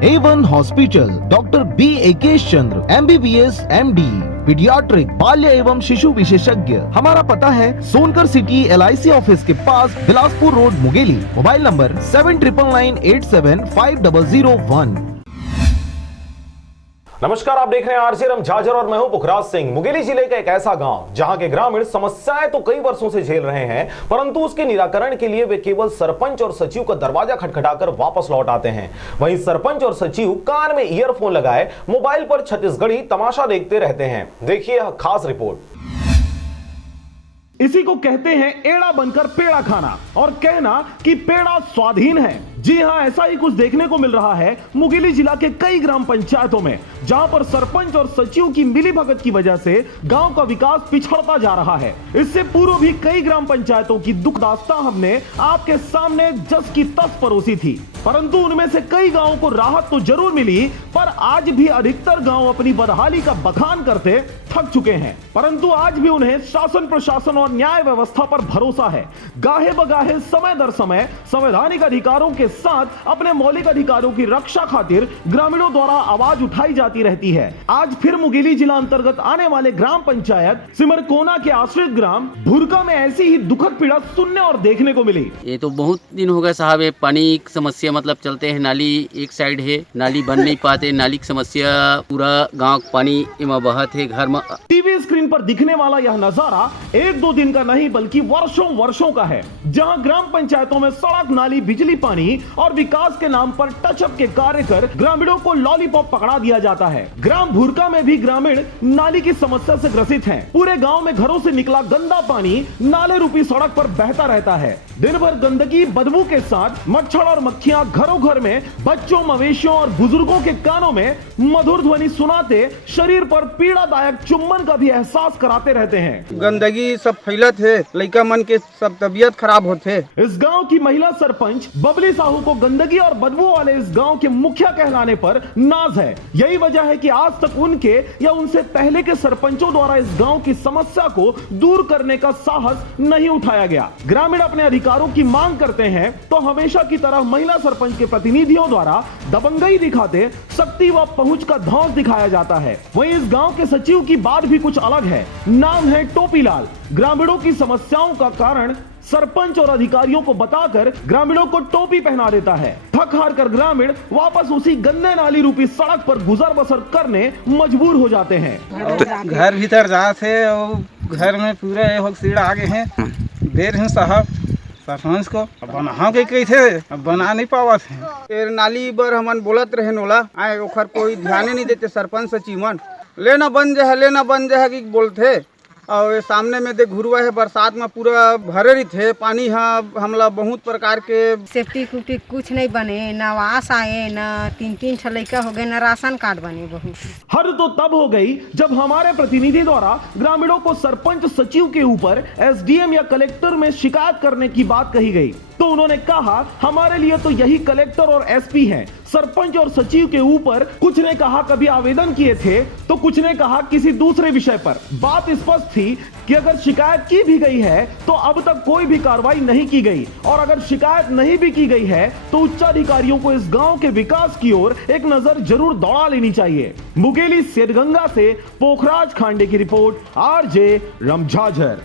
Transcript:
A1 hospital, doctor B एकेश चंद्र, MBBS MD, paediatric, बाल्य एवं शिशु विशेषज्ञ। हमारा पता है सोनकर सिटी LIC ऑफिस के पास, Bilaspur road, Mungeli. Mobile number 7999875001। नमस्कार, आप देख रहे हैं आरजे रमझाझर और मैं हूं पुखराज सिंह। मुंगेली जिले का एक ऐसा गांव जहां के ग्रामीण समस्याएं तो कई वर्षों से झेल रहे हैं, परंतु उसके निराकरण के लिए वे केवल सरपंच और सचिव का दरवाजा खटखटाकर वापस लौट आते हैं। वहीं सरपंच और सचिव कान में ईयरफोन लगाए मोबाइल पर छत्तीसगढ़ी तमाशा देखते रहते हैं। देखिए यह खास रिपोर्ट। इसी को कहते हैं एड़ा बनकर पेड़ा खाना और कहना कि पेड़ा स्वाधीन है। जी हां, ऐसा ही कुछ देखने को मिल रहा है मुंगेली जिला के कई ग्राम पंचायतों में, जहां पर सरपंच और सचिव की मिलीभगत की वजह से गांव का विकास पिछड़ता जा रहा है। इससे पूर्व भी कई ग्राम पंचायतों की दुख दास्तां हमने आपके सामने जस की तस परोसी थी, परंतु उनमें से कई गांवों को राहत तो जरूर मिली, पर आज भी अधिकतर गांव अपनी बदहाली का बखान करते थक चुके हैं। परंतु आज भी उन्हें शासन प्रशासन और न्याय व्यवस्था पर भरोसा है। गाहे बगाहे समय दर समय संवैधानिक अधिकारों के साथ अपने मौलिक अधिकारों की रक्षा खातिर ग्रामीणों द्वारा आवाज उठाई जाती रहती है। आज फिर मुंगेली जिला अंतर्गत आने वाले ग्राम पंचायत सिमरकोना के आश्रित ग्राम भुरका में ऐसी ही दुखद पीड़ा सुनने और देखने को मिली। ये तो बहुत दिन हो गए साहब, ये पानी की समस्या मतलब चलते हैं। नाली एक साइड है, नाली बन नहीं पाते, नाली की समस्या, पूरा गांव पानी इमा बहत है। घर में टीवी स्क्रीन पर दिखने वाला यह नजारा एक दो दिन का नहीं बल्कि वर्षों वर्षों का है, जहां ग्राम पंचायतों में सड़क, नाली, बिजली, पानी और विकास के नाम पर टचअप के कार्य कर ग्रामीणों को लॉलीपॉप पकड़ा दिया जाता है। ग्राम भुरका में भी ग्रामीण नाली की समस्या से ग्रसित हैं। पूरे गांव में घरों से निकला गंदा पानी नाले रूपी सड़क पर बहता रहता है। दिन भर गंदगी, बदबू के साथ मच्छर और मक्खियां घरों घर में बच्चों, मवेशियों और बुजुर्गों के कानों में मधुर ध्वनि सुनाते शरीर पर पीड़ादायक चुम्बन का भी एहसास कराते रहते हैं। गंदगी सब फैलत है, लड़का मन के सब तबीयत खराब होते। इस गांव की महिला सरपंच बबली साहू को गंदगी और बदबू वाले इस गांव के मुखिया कहलाने पर नाज है। यही वजह है कि आज तक उनके या उनसे पहले के सरपंचों द्वारा इस गांव की समस्या को दूर करने का साहस नहीं उठाया गया। ग्रामीण अपने अधिकारों की मांग करते हैं तो हमेशा की तरह महिला सरपंच के प्रतिनिधियों द्वारा दबंगई दिखाते शक्ति व पहुंच का धौंस दिखाया जाता है। वहीं इस गांव के सचिव की बात भी कुछ अलग है। नाम है टोपीलाल। ग्रामीणों की समस्याओं का कारण सरपंच और अधिकारियों को बताकर ग्रामीणों को टोपी पहना देता है। थक हार कर ग्रामीण वापस उसी गंदे नाली रूपी सड़क पर गुजर बसर करने मजबूर हो जाते हैं। घर भीतर जाते और घर में पूरे सीढ़ा आगे हैं, देर हैं साहब सरपंच को बना के कैसे बना नहीं पावत है। नाली बर हमन बोलत रहे नोला आए, ओखर कोई ध्यान नहीं देते सरपंच सचिव मन। लेना बन जाए कि बोलते। और ये सामने में देख घुरुआ है, बरसात में पूरा भरे रही थे पानी। हाँ, हमला बहुत प्रकार के सेफ्टी कुफ्टी कुछ नहीं बने, न आवास आए, न तीन लड़का हो गए, न राशन कार्ड बने। बहुत हद तो तब हो गई जब हमारे प्रतिनिधि द्वारा ग्रामीणों को सरपंच सचिव के ऊपर SDM या कलेक्टर में शिकायत करने की बात कही गई, तो उन्होंने कहा हमारे लिए तो यही कलेक्टर और SP हैं। सरपंच और सचिव के ऊपर कुछ ने कहा कभी आवेदन किए थे तो कुछ ने कहा किसी दूसरे विषय पर। बात स्पष्ट थी कि अगर शिकायत की भी गई है तो अब तक कोई भी कार्रवाई नहीं की गई, और अगर शिकायत नहीं भी की गई है तो उच्चाधिकारियों को इस गांव के विकास की ओर एक नजर जरूर दौड़ा लेनी चाहिए। मुंगेली सेठगंगा से पोखराज खांडे की रिपोर्ट, RJ रमझाझर।